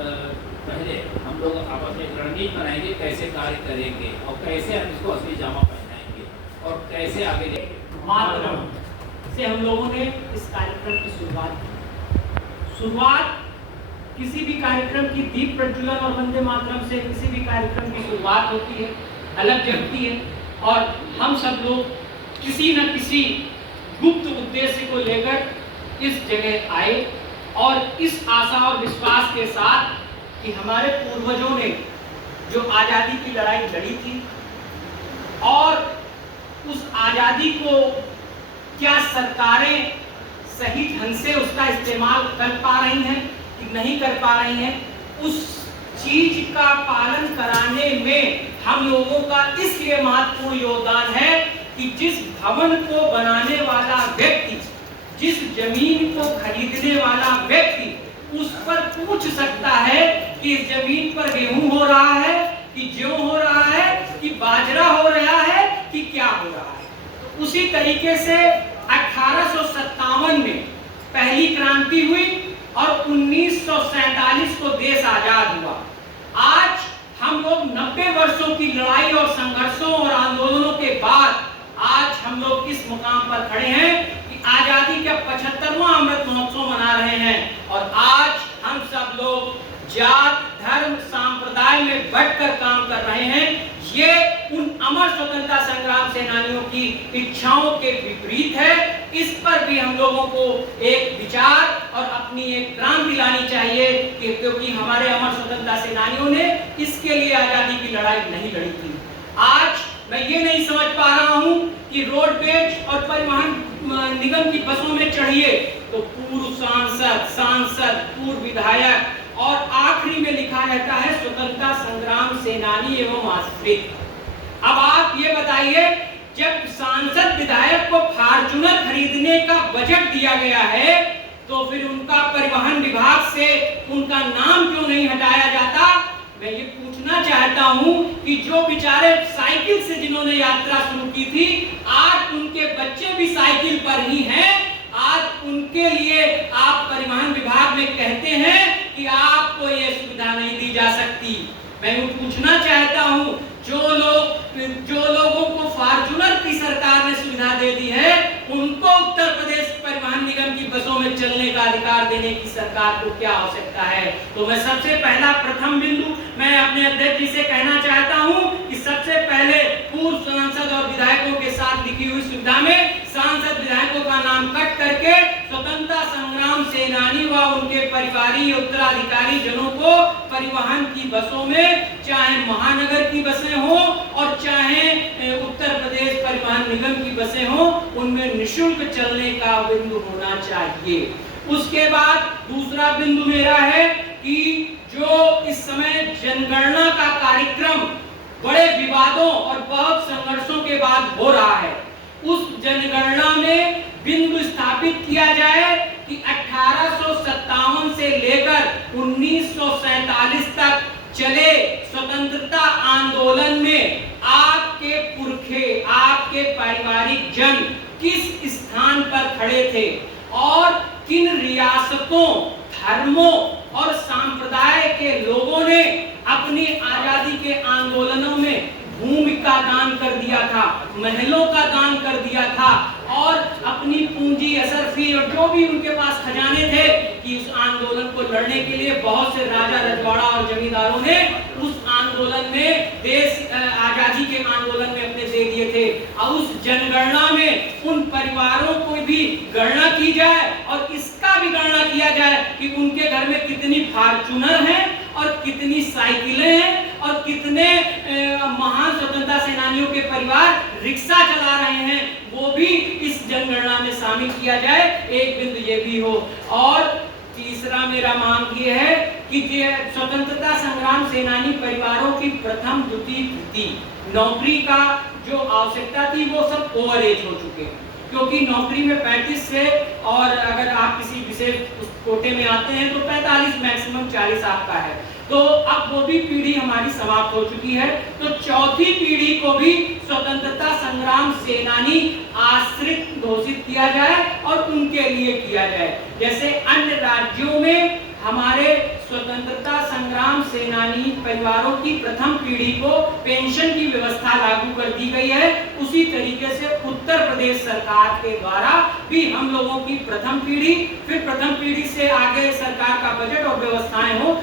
पहले हम लोग आपस में रणनीति बनाएंगे कैसे कार्य करेंगे और कैसे हम इसको असली जामा पहनाएंगे और कैसे आगे जाएंगे। मातरम से हम लोगों ने इस कार्यक्रम की शुरुआत की। शुरुआत किसी भी कार्यक्रम की दीप प्रज्वलन और वंदे मातरम से किसी भी कार्यक्रम की शुरुआत होती है, अलग जगती है और हम सब लोग किसी न किसी गुप्त उद्देश्य को लेकर इस जगह आए और इस आशा और विश्वास के साथ कि हमारे पूर्वजों ने जो आज़ादी की लड़ाई लड़ी थी और उस आज़ादी को क्या सरकारें सही ढंग से उसका इस्तेमाल कर पा रही हैं कि नहीं कर पा रही हैं, उस चीज का पालन कराने में हम लोगों का इसलिए महत्वपूर्ण योगदान है कि जिस भवन को बनाने वाला व्यक्ति, जिस जमीन को खरीदने वाला व्यक्ति उस पर पूछ सकता है कि इस जमीन पर गेहूं हो रहा है कि जौ हो रहा है कि बाजरा हो रहा है कि क्या हो रहा है। तो उसी तरीके से 1857 में पहली क्रांति हुई और 1947 को देश आजाद हुआ। आज हम लोग 90 वर्षों की लड़ाई और संघर्षों और आंदोलनों के बाद आज हम लोग किस मुकाम पर खड़े हैं कि आजादी का 75वां अमृत महोत्सव मना रहे हैं और आज हम सब लोग जात धर्म संप्रदाय में बढ़कर काम कर रहे हैं। ये उन अमर स्वतंत्रता संग्राम सेनानियों की इच्छाओं के विपरीत है। इस पर भी हम लोगों को एक विचार और अपनी एक क्रांति लानी चाहिए कि क्योंकि हमारे अमर स्वतंत्रता सेनानियों ने इसके लिए आजादी की लड़ाई नहीं लड़ी थी। आज मैं ये नहीं समझ पा रहा हूं कि रोडवेज और परिवहन निगम की बसों में चढ़िए तो पूर्व सांसद, पूर्व विधायक और आखिरी में लिखा रहता है स्वतंत्रता संग्राम सेनानी एवं आश्रित। अब आप ये बताइए, जब सांसद विधायक को फॉर्च्यूनर खरीदने का बजट दिया गया है तो फिर उनका परिवहन विभाग से उनका नाम क्यों नहीं हटाया जाता? मैं ये पूछना चाहता हूं कि जो बेचारे साइकिल से जिन्होंने यात्रा शुरू की थी, आज उनके बच्चे भी साइकिल पर ही हैं। आज उनके लिए आप परिवहन विभाग में कहते हैं कि आपको ये सुविधा नहीं दी जा सकती। मैं ये पूछना चाहता हूं, जो लोगों को फॉर्च्यूनर की सरकार ने सुविधा दे दी है, उनको उत्तर प्रदेश परिवहन निगम की बसों में चलने का अधिकार देने की सरकार को क्या आवश्यकता है? तो मैं सबसे पहला प्रथम बिंदु मैं अपने अध्यक्ष जी से कहना चाहता हूं कि सबसे पहले पूर्व सांसद और विधायकों के साथ लिखी हुई सुविधा में सांसद विधायकों का नाम कट करके स्वतंत्रता संग्राम सेनानी व उनके परिवारी उत्तराधिकारी जनों को परिवहन की बसों में, चाहे महानगर की बसें हो और चाहे उत्तर प्रदेश परिवहन निगम की बसें हो, उनमें निःशुल्क चलने का बिंदु होना चाहिए। उसके बाद दूसरा बिंदु मेरा है कि जो इस समय जनगणना का कार्यक्रम बड़े विवादों और बहुत संघर्षों के बाद हो रहा है, उस जनगणना में बिंदु स्थापित किया जाए कि 1857 से लेकर 1947 तक चले स्वतंत्रता आंदोलन में आपके पुरखे, आपके पारिवारिक जन किस स्थान पर खड़े थे और किन रियासतों, धर्मों और संप्रदाय के लोगों ने अपनी आजादी के आंदोलनों में भूमि का दान कर दिया था, महलों का दान कर दिया था और अपनी पूंजी, असरफी और जो भी उनके पास खजाने थे कि उस आंदोलन को लड़ने के लिए बहुत से राजा, रजवाड़ा और जमींदारों ने उस आंदोलन में, देश आजादी के आंदोलन में अपने दे दिए थे। और उस जनगणना में उन परिवारों को भी गणना की जाए और इसका भी गणना किया जाए कि उनके घर में कितनी फॉर्च्यूनर हैं और कितनी साइकिलें हैं और कितने महान स्वतंत्रता सेनानियों के परिवार रिक्शा चला रहे हैं, वो भी इस जनगणना में शामिल किया जाए। एक बिंदु ये भी हो। और तीसरा मेरा मांग ये है कि स्वतंत्रता संग्राम सेनानी परिवारों की प्रथम, द्वितीय, तृतीय नौकरी का जो आवश्यकता थी वो सब ओवर एज हो चुके हैं, क्योंकि नौकरी में 35 से और अगर आप किसी विशेष कोटे में आते हैं तो 45, मैक्सिमम 40 आपका है। तो अब वो भी पीढ़ी हमारी समाप्त हो चुकी है। तो चौथी पीढ़ी को भी स्वतंत्रता संग्राम सेनानी आश्रित घोषित किया जाए और उनके लिए किया जाए। जैसे अन्य राज्यों में हमारे स्वतंत्रता तमाम सेनानी परिवारों की प्रथम पीढ़ी को पेंशन की व्यवस्था लागू कर दी गई है, उसी तरीके से उत्तर प्रदेश सरकार के द्वारा भी हम लोगों की प्रथम पीढ़ी, फिर प्रथम पीढ़ी से आगे सरकार का बजट और व्यवस्थाएं हो